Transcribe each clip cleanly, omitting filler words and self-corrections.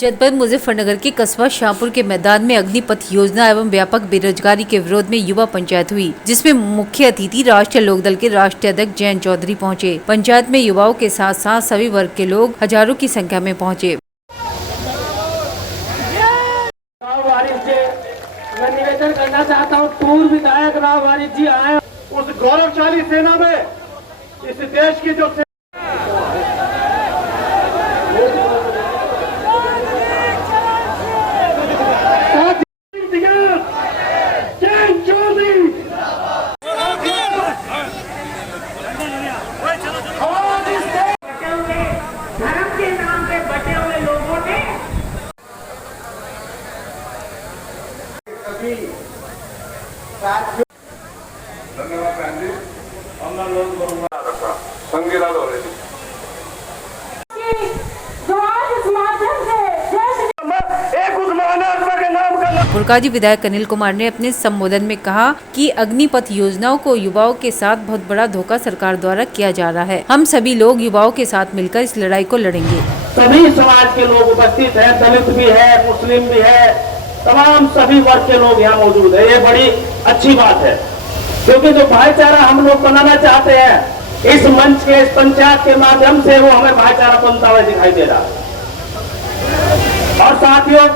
जनपद मुजफ्फरनगर के कस्बा शाहपुर के मैदान में अग्निपथ योजना एवं व्यापक बेरोजगारी के विरोध में युवा पंचायत हुई, जिसमें मुख्य अतिथि राष्ट्रीय लोकदल के राष्ट्रीय अध्यक्ष जयंत चौधरी पहुंचे। पंचायत में युवाओं के साथ साथ सभी वर्ग के लोग हजारों की संख्या में पहुंचे। मैं निवेदन करना चाहता हूँ, पूर्व विधायक राव वारिस जी आए उस गौरवशाली सेना में, इस देश की जो धन्यवाद बहन जी। संगीला ऑलरेडी पुरकाजी विधायक अनिल कुमार ने अपने संबोधन में कहा कि अग्निपथ योजनाओं को युवाओं के साथ बहुत बड़ा धोखा सरकार द्वारा किया जा रहा है। हम सभी लोग युवाओं के साथ मिलकर इस लड़ाई को लड़ेंगे। सभी समाज के लोग उपस्थित हैं, दलित भी है, मुस्लिम भी है, तमाम सभी वर्ग के लोग यहाँ मौजूद है। ये बड़ी अच्छी बात है, क्योंकि जो भाईचारा हम लोग बनाना चाहते हैं, इस मंच के, इस पंचायत के माध्यम से वो हमें भाईचारा बनता हुआ दिखाई दे रहा। और साथियों,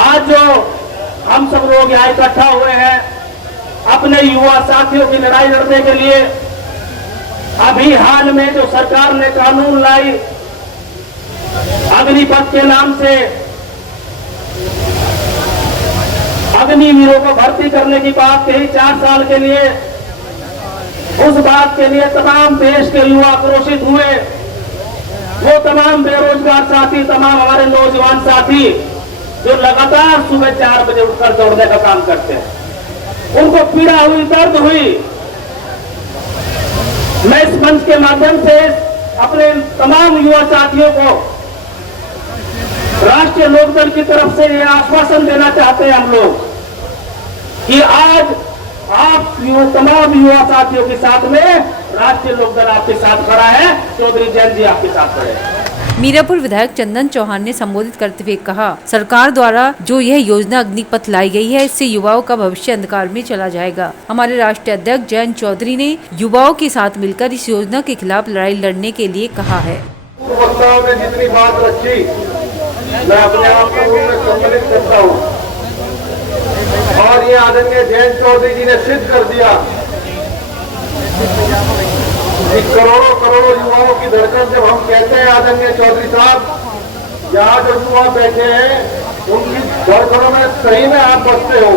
आज जो हम सब लोग यहाँ इकट्ठा हुए हैं अपने युवा साथियों की लड़ाई लड़ने के लिए, अभी हाल में जो सरकार ने कानून लाई अग्निपथ के नाम से, अग्निवीरों को भर्ती करने की बात कही 4 साल के लिए, उस बात के लिए तमाम देश के युवा आक्रोशित हुए। वो तमाम बेरोजगार साथी, तमाम हमारे नौजवान साथी जो लगातार सुबह 4 बजे उठकर दौड़ने का काम करते हैं, उनको पीड़ा हुई, दर्द हुई। मैं इस मंच के माध्यम से अपने तमाम युवा साथियों को राष्ट्रीय लोकदल की तरफ से यह आश्वासन देना चाहते हैं हम लोग कि आज आप तमाम युवा साथियों के साथ में राष्ट्रीय लोकदल आपके साथ खड़ा है, चौधरी जयंत जी आपके साथ खड़े हैं। मीरापुर विधायक चंदन चौहान ने संबोधित करते हुए कहा, सरकार द्वारा जो यह योजना अग्निपथ लाई गई है, इससे युवाओं का भविष्य अंधकार में चला जाएगा। हमारे राष्ट्रीय अध्यक्ष जयंत चौधरी ने युवाओं के साथ मिलकर इस योजना के खिलाफ लड़ाई लड़ने के लिए कहा है। ने जितनी बात रखी, मैं अपने आप को सम्मिलित करता हूँ, और ये आदरणीय जयंत चौधरी जी ने सिद्ध कर दिया कि करोड़ों करोड़ों युवाओं की धड़कन जब हम कहते हैं, आदरणीय चौधरी साहब, यहाँ जो युवा बैठे हैं उनकी धड़कनों में सही में आप बसते हो।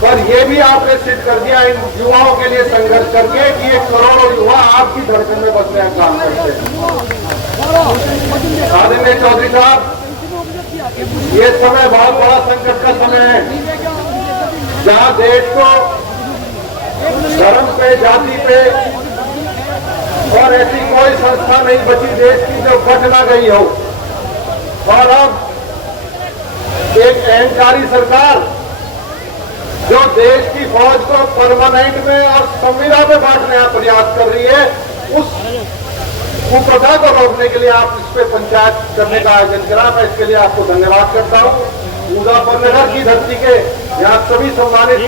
पर ये भी आपने सिद्ध कर दिया इन युवाओं के लिए संघर्ष करके कि ये करोड़ों युवा आपकी धड़कन में बसने का काम करते हैं। आदरणीय चौधरी साहब, ये समय बहुत बड़ा संकट का समय है, जहाँ देश को धर्म पे, जाति पे और ऐसी कोई संस्था नहीं बची देश की जो बच ना गई हो। और अब एक अहंकारी सरकार जो देश की फौज को परमानेंट में और संविदा में बांटने का प्रयास कर रही है, उस कुप्रथा को रोकने के लिए आप इस पे पंचायत करने का आयोजन करा। मैं इसके लिए आपको धन्यवाद करता हूँ। मुजफ्फरनगर की धरती के यहाँ सभी सम्मानित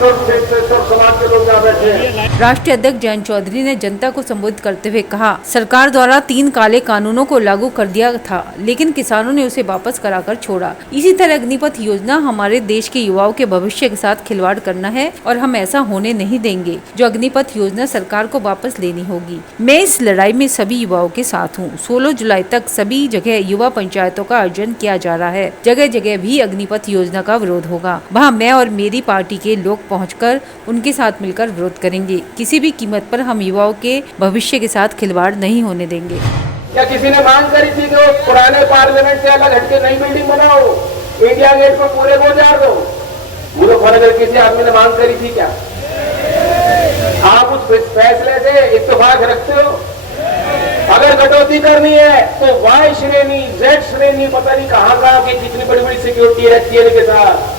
समाज के लोग यहाँ बैठे हैं। राष्ट्रीय अध्यक्ष जयंत चौधरी ने जनता को संबोधित करते हुए कहा, सरकार द्वारा 3 काले कानूनों को लागू कर दिया था, लेकिन किसानों ने उसे वापस कराकर छोड़ा। इसी तरह अग्निपथ योजना हमारे देश के युवाओं के भविष्य के साथ खिलवाड़ करना है और हम ऐसा होने नहीं देंगे। जो अग्निपथ योजना सरकार को वापस लेनी होगी। मैं इस लड़ाई में सभी युवाओं के साथ हूँ। 16 जुलाई तक सभी जगह युवा पंचायतों का आयोजन किया जा रहा है। जगह जगह भी अग्निपथ योजना का विरोध होगा। वहाँ मैं और मेरी पार्टी के लोग पहुंचकर उनके साथ मिलकर विरोध करेंगे। किसी भी कीमत पर हम युवाओं के भविष्य के साथ खिलवाड़ नहीं होने देंगे। क्या किसी ने मांग करी थी कि वो पुराने पार्लियामेंट से अलग हटके नई बिल्डिंग बनाओ, इंडिया गेट पर पूरे को उजाड़ दो? मुजफ्फरनगर किसी आदमी ने मांग करी थी क्या? आप उस फैसले से इत्तेफाक रखते हो? अगर कटौती करनी है तो वाई श्रेणी, जेड श्रेणी, पता नहीं कहाँ की कितनी बड़ी बड़ी सिक्योरिटी रखती है इनके साथ।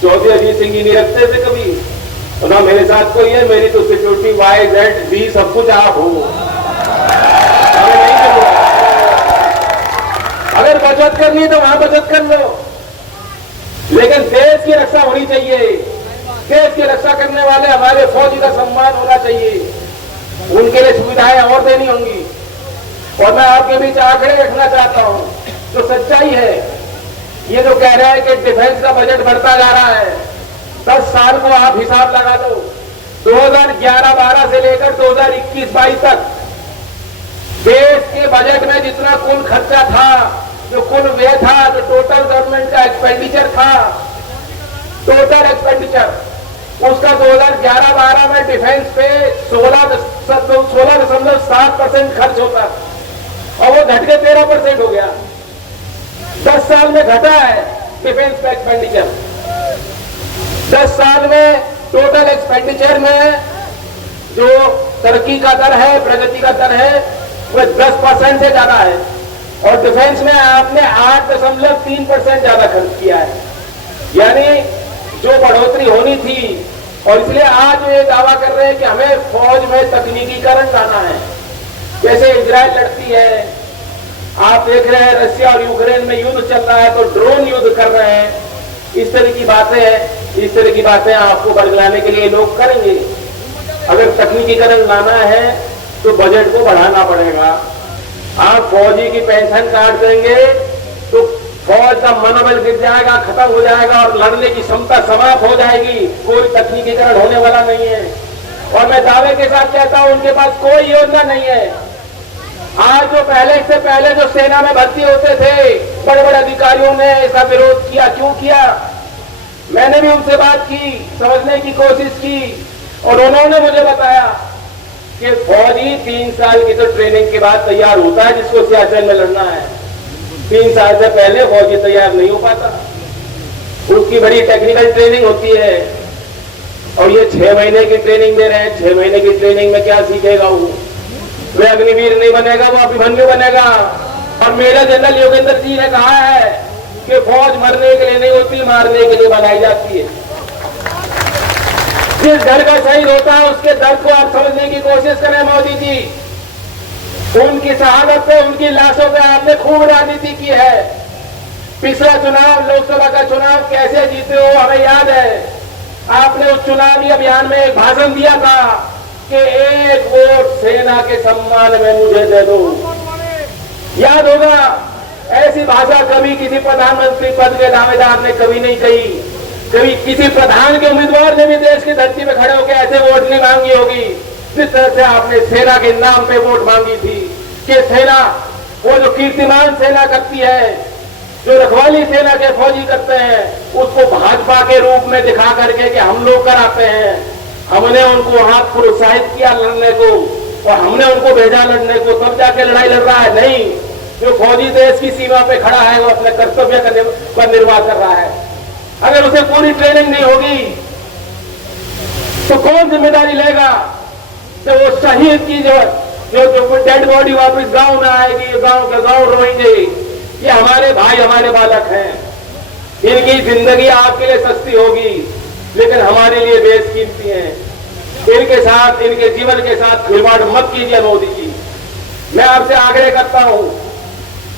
चौधरी अजीत सिंह जी नहीं रखते थे कभी, तो ना मेरे साथ कोई है। मेरी तो सिक्योरिटी वाई जेड बी सब कुछ आप हो। अगर बचत करनी है तो वहां बचत कर लो, लेकिन देश की रक्षा होनी चाहिए। देश की रक्षा करने वाले हमारे फौजी का सम्मान होना चाहिए, उनके लिए सुविधाएं और देनी होंगी। और मैं आपके बीच आंकड़े रखना चाहता हूं, जो सच्चाई है। ये जो कह रहा है कि डिफेंस का बजट बढ़ता जा रहा है, 10 साल को आप हिसाब लगा दो, 2011-12 से लेकर 2021-22 तक देश के बजट में जितना कुल खर्चा था, जो कुल व्यय था, जो टोटल गवर्नमेंट का एक्सपेंडिचर था, टोटल एक्सपेंडिचर उसका 2011-12 में डिफेंस पे 16.7% खर्च होता और वो घट के 13% हो गया। 10 साल में घटा है डिफेंस का एक्सपेंडिचर। 10 साल में टोटल एक्सपेंडिचर में जो तरक्की का दर है, प्रगति का दर है, वह 10% से ज्यादा है। और डिफेंस में आपने 8.3% ज्यादा खर्च किया है, यानी जो बढ़ोतरी होनी थी। और इसलिए आज ये दावा कर रहे हैं कि हमें फौज में तकनीकीकरण लाना है। जैसे इजराइल लड़ती है, आप देख रहे हैं रशिया और यूक्रेन में युद्ध चल रहा है तो ड्रोन युद्ध कर रहे हैं। इस तरह की बातें आपको बरगलाने के लिए लोग करेंगे। अगर तकनीकीकरण लाना है तो बजट को बढ़ाना पड़ेगा। आप फौजी की पेंशन काट देंगे तो फौज का मनोबल गिर जाएगा, खत्म हो जाएगा और लड़ने की क्षमता समाप्त हो जाएगी। कोई तकनीकीकरण होने वाला नहीं है। और मैं दावे के साथ कहता हूं, उनके पास कोई योजना नहीं है। आज जो पहले जो सेना में भर्ती होते थे, बड़े बड़े अधिकारियों ने इसका विरोध किया। क्यों किया? मैंने भी उनसे बात की, समझने की कोशिश की, और उन्होंने मुझे बताया कि फौजी 3 साल की तो ट्रेनिंग के बाद तैयार होता है, जिसको सियाचिन में लड़ना है। 3 साल से पहले फौजी तैयार नहीं हो पाता, उसकी बड़ी टेक्निकल ट्रेनिंग होती है। और ये 6 महीने की ट्रेनिंग दे रहे हैं। 6 महीने की ट्रेनिंग में क्या सीखेगा वो? वह अग्निवीर नहीं बनेगा, वो अभिमन्यु बनेगा। और मेजर जनरल योगेंद्र जी ने कहा है कि फौज मरने के लिए नहीं होती, मारने के लिए बनाई जाती है। जिस दर का शहीद होता है उसके दर्द को आप समझने की कोशिश करें मोदी जी। उनकी शहादत पे, उनकी लाशों पे आपने खूब राजनीति की है। पिछला चुनाव, लोकसभा का चुनाव कैसे जीते हो हमें याद है। आपने उस चुनावी अभियान में एक भाषण दिया था कि 1 वोट सेना के सम्मान में मुझे दे दो। याद होगा, ऐसी भाषा कभी किसी प्रधानमंत्री पद के दावेदार ने कभी नहीं कही। कभी किसी प्रधान के उम्मीदवार ने भी देश की धरती में खड़े होकर ऐसे वोट नहीं मांगी होगी जिस तरह से आपने सेना के नाम पे वोट मांगी थी। कि सेना, वो जो कीर्तिमान सेना करती है, जो रखवाली सेना के फौजी करते हैं, उसको भाजपा के रूप में दिखा करके कि हम लोग कराते हैं। हमने उनको वहां प्रोत्साहित किया लड़ने को और हमने उनको भेजा लड़ने को, तब जाके लड़ाई लड़ रहा है। नहीं, जो फौजी देश की सीमा पे खड़ा है वो अपने कर्तव्य का निर्वाह कर रहा है। अगर उसे पूरी ट्रेनिंग नहीं होगी तो कौन जिम्मेदारी लेगा? तो वो शहीद की जो डेड बॉडी वापस गांव में आएगी, गांव के गांव रोएंगे। ये हमारे भाई, हमारे बालक हैं। इनकी जिंदगी आपके लिए सस्ती होगी लेकिन हमारे लिए बेशकीमती है। इनके साथ, इनके जीवन के साथ खिलवाड़ मत कीजिए मोदी जी। मैं आपसे आग्रह करता हूं,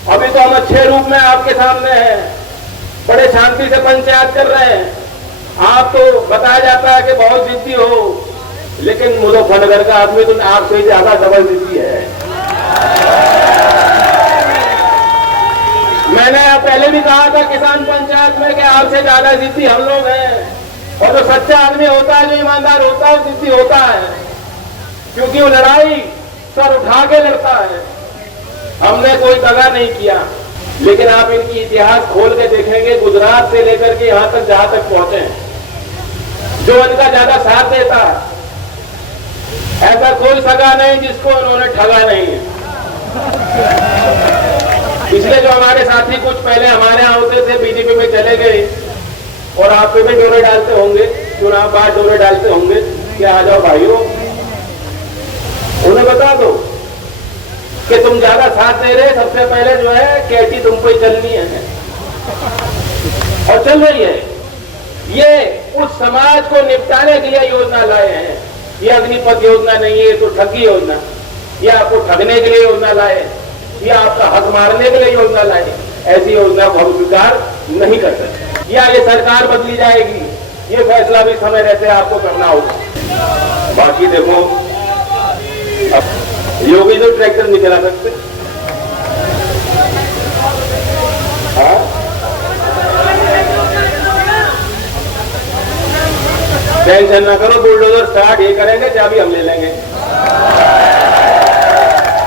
अभी तो हम अच्छे रूप में आपके सामने हैं, बड़े शांति से पंचायत कर रहे हैं। आप तो बताया जाता है कि बहुत जिद्दी हो, लेकिन मुजफ्फरनगर का आदमी तो आपसे ज्यादा डबल जिद्दी है। मैंने पहले भी कहा था किसान पंचायत में कि आपसे ज्यादा जिद्दी हम लोग हैं। और जो सच्चा आदमी होता है, जो ईमानदार होता है, वो जिद्दी होता है, क्योंकि वो लड़ाई सर उठा के लड़ता है। हमने कोई दगा नहीं किया, लेकिन आप इनकी इतिहास खोल के देखेंगे, गुजरात से लेकर के यहां तक जहां तक पहुंचे, जो इनका ज्यादा साथ देता, ऐसा कोई सगा नहीं जिसको उन्होंने ठगा नहीं है। इसलिए जो हमारे साथी कुछ पहले हमारे यहां होते थे, बीजेपी में चले गए, और आप पे भी डोरे डालते होंगे, चुनाव बाद डोरे डालते होंगे कि आ जाओ भाइयों, उन्हें बता दो कि तुम ज्यादा साथ दे रहे। सबसे पहले जो है कैची तुम पे चलनी है और चल रही है। ये उस समाज को निपटाने के लिए योजना लाए हैं। ये अग्निपथ योजना नहीं है, तो ठगी योजना। ये आपको ठगने के लिए योजना लाए, ये आपका हक मारने के लिए योजना लाए। ऐसी योजना को हम स्वीकार नहीं कर सकते। या ये सरकार बदली जाएगी, ये फैसला भी समय रहते आपको करना होगा। बाकी देखो, योगी तो ट्रैक्टर नहीं चला सकते, हाँ? टेंशन ना करो, बुलडोजर स्टार्ट ये करेंगे, चाबी हम ले लेंगे,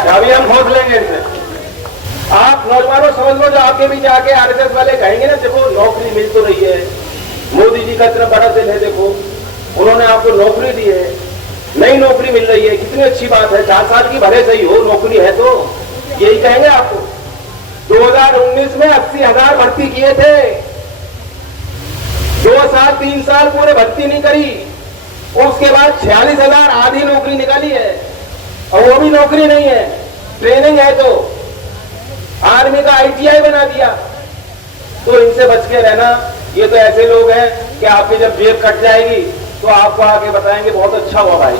चाबी हम खोज लेंगे इनसे। आप नौजवानों समझ लो, जो आपके बीच आके आरएसएस वाले कहेंगे ना, देखो नौकरी मिल तो रही है, मोदी जी का इतना बड़ा दिल है, देखो उन्होंने आपको नौकरी दी है, नई नौकरी मिल रही है, कितनी अच्छी बात है, 4 साल की भले सही हो, नौकरी है तो यही कहेंगे आपको। 2019 में 80,000 भर्ती किए थे, 2 साल 3 साल पूरे भर्ती नहीं करी, उसके बाद 46,000 आधी नौकरी निकाली है, और वो भी नौकरी नहीं है, ट्रेनिंग है। तो आर्मी का ITI बना दिया। तो इनसे बच के रहना। ये तो ऐसे लोग हैं कि आपकी जब जेब कट जाएगी तो आपको आके बताएंगे बहुत अच्छा हुआ भाई,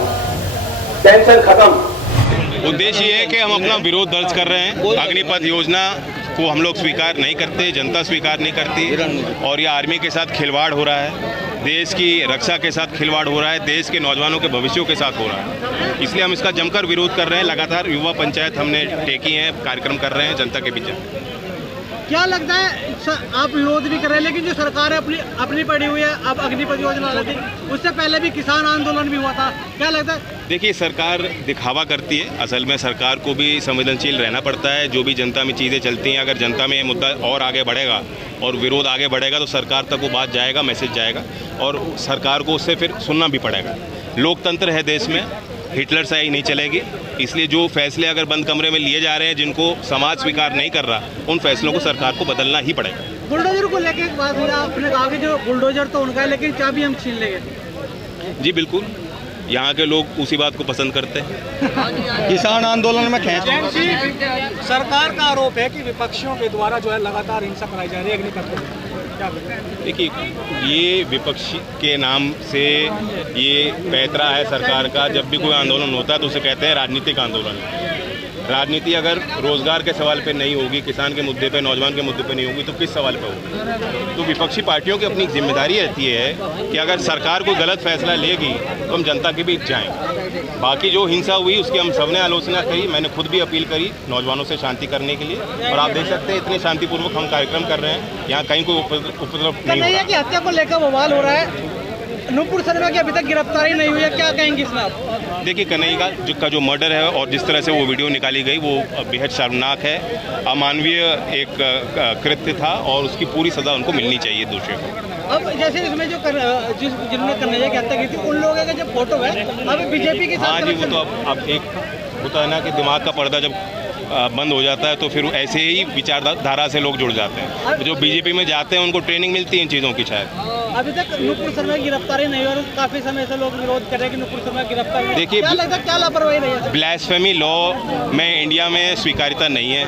टेंशन खत्म। उद्देश्य ये है कि हम अपना विरोध दर्ज कर रहे हैं। अग्निपथ योजना को हम लोग स्वीकार नहीं करते, जनता स्वीकार नहीं करती, और ये आर्मी के साथ खिलवाड़ हो रहा है, देश की रक्षा के साथ खिलवाड़ हो रहा है, देश के नौजवानों के भविष्यों के साथ हो रहा है। इसलिए हम इसका जमकर विरोध कर रहे हैं। लगातार युवा पंचायत हमने टेकी हैं, कार्यक्रम कर रहे हैं जनता के बीच। क्या लगता है, आप विरोध भी कर रहे हैं, लेकिन जो सरकार है अपनी पड़ी हुई है, अब अग्निपथ योजना लगी, उससे पहले भी किसान आंदोलन भी हुआ था, क्या लगता है? देखिए, सरकार दिखावा करती है, असल में सरकार को भी संवेदनशील रहना पड़ता है। जो भी जनता में चीज़ें चलती हैं, अगर जनता में ये मुद्दा और आगे बढ़ेगा और विरोध आगे बढ़ेगा तो सरकार तक वो बात जाएगा, मैसेज जाएगा, और सरकार को उससे फिर सुनना भी पड़ेगा। लोकतंत्र है देश में, हिटलर शाही नहीं चलेगी। इसलिए जो फैसले अगर बंद कमरे में लिए जा रहे हैं, जिनको समाज स्वीकार नहीं कर रहा, उन फैसलों को सरकार को बदलना ही पड़ेगा। बुलडोजर को लेकर एक बात हुई, आपने कहा कि जो बुलडोजर तो उनका है, लेकिन चाबी हम छीन लेंगे। जी बिल्कुल, यहाँ के लोग उसी बात को पसंद करते हैं। किसान आंदोलन में खेच सरकार का आरोप है कि विपक्षियों के द्वारा जो है लगातार हिंसा कराई जा रही है अग्निपथ में। देखिए, ये विपक्ष के नाम से ये पैतरा है सरकार का। जब भी कोई आंदोलन होता है तो उसे कहते हैं राजनीतिक आंदोलन। राजनीति अगर रोजगार के सवाल पे नहीं होगी, किसान के मुद्दे पे, नौजवान के मुद्दे पे नहीं होगी, तो किस सवाल पे होगी? तो विपक्षी पार्टियों की अपनी जिम्मेदारी रहती है कि अगर सरकार कोई गलत फैसला लेगी तो हम जनता के बीच जाएं। बाकी जो हिंसा हुई उसकी हम सबने आलोचना करी, मैंने खुद भी अपील करी नौजवानों से शांति करने के लिए, और आप देख सकते हैं इतने शांतिपूर्वक हम कार्यक्रम कर रहे हैं, यहाँ कहीं कोई उपद्रव नहीं हो रहा। की हत्या को लेकर बवाल हो रहा है, नुपुर शर्मा की अभी तक गिरफ्तारी नहीं हुई है, क्या कहेंगे इसमें आप? देखिए, कन्हैया का जो मर्डर है और जिस तरह से वो वीडियो निकाली गई, वो बेहद शर्मनाक है, अमानवीय एक कृत्य था, और उसकी पूरी सज़ा उनको मिलनी चाहिए दोषियों को। अब जैसे इसमें जो जिन्होंने कन्हैया की हत्या की थी, उन लोगों का जो फोटो है अब बीजेपी के साथ। हाँ जी, वो तो अब एक होता है ना कि दिमाग का पर्दा जब बंद हो जाता है तो फिर ऐसे ही विचारधारा से लोग जुड़ जाते हैं। जो बीजेपी में जाते हैं उनको ट्रेनिंग मिलती है इन चीज़ों की शायद। अभी तक नुपुर शर्मा की गिरफ्तारी नहीं हुई और काफ़ी समय से लोग विरोध कर रहे हैं कि नुपुर शर्मा की गिरफ्तारी। देखिए, क्या लगता है, क्या लापरवाही रही है? ब्लास्फेमी लॉ में इंडिया में स्वीकार्यता नहीं है,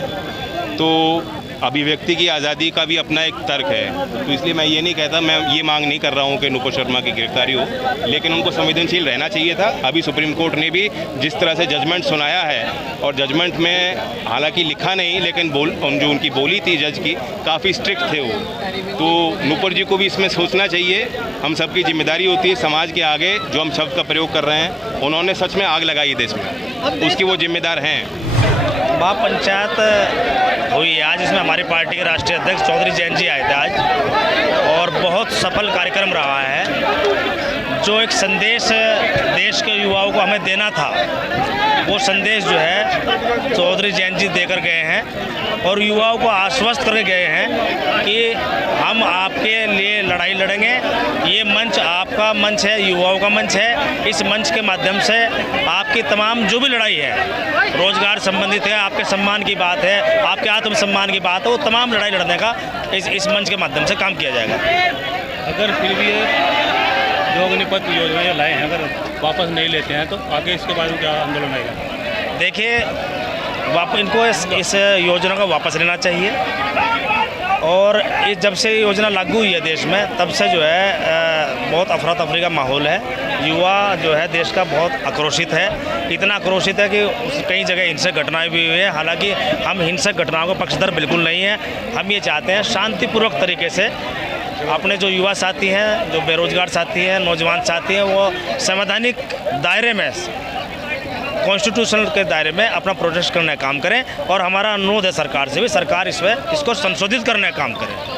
तो अभिव्यक्ति की आज़ादी का भी अपना एक तर्क है। तो इसलिए मैं ये नहीं कहता, मैं ये मांग नहीं कर रहा हूँ कि नुपुर शर्मा की गिरफ्तारी हो, लेकिन उनको संवेदनशील रहना चाहिए था। अभी सुप्रीम कोर्ट ने भी जिस तरह से जजमेंट सुनाया है, और जजमेंट में हालांकि लिखा नहीं, लेकिन जो उनकी बोली थी जज की, काफ़ी स्ट्रिक्ट थे वो। तो नुपुर जी को भी इसमें सोचना चाहिए। हम सबकी जिम्मेदारी होती है समाज के आगे, जो हम शब्द का प्रयोग कर रहे हैं, उन्होंने सच में आग लगाई देश में, उसकी वो जिम्मेदार हैं। वहाँ पंचायत हुई आज, इसमें हमारी पार्टी के राष्ट्रीय अध्यक्ष चौधरी जैन जी आए थे आज, और बहुत सफल कार्यक्रम रहा है। जो एक संदेश देश के युवाओं को हमें देना था, वो संदेश जो है चौधरी जैन जी देकर गए हैं, और युवाओं को आश्वस्त करके गए हैं कि हम आपके लिए लड़ाई लड़ेंगे। ये मंच आपका मंच है, युवाओं का मंच है। इस मंच के माध्यम से आपकी तमाम जो भी लड़ाई है, रोजगार संबंधित है, आपके सम्मान की बात है, आपके आत्मसम्मान की बात है, वो तमाम लड़ाई लड़ने का इस मंच के माध्यम से काम किया जाएगा। अगर फिर भी जो अग्निपथ योजना जो लाए हैं अगर वापस नहीं लेते हैं तो आगे इसके बाद में क्या आंदोलन आएगा? देखिए, इनको इस योजना को वापस लेना चाहिए, और जब से योजना लागू हुई है देश में, तब से जो है बहुत अफरा तफरी का माहौल है। युवा जो है देश का बहुत आक्रोशित है, इतना आक्रोशित है कि कई जगह हिंसक घटनाएं भी हुई है। हालांकि हम हिंसक घटनाओं के पक्षधर बिल्कुल नहीं है। हम ये चाहते हैं शांतिपूर्वक तरीके से अपने जो युवा साथी हैं, जो बेरोजगार साथी हैं, नौजवान साथी हैं, वो संवैधानिक दायरे में, कॉन्स्टिट्यूशनल के दायरे में अपना प्रोटेस्ट करने का काम करें। और हमारा अनुरोध है सरकार से भी, सरकार इसको संशोधित करने का काम करे।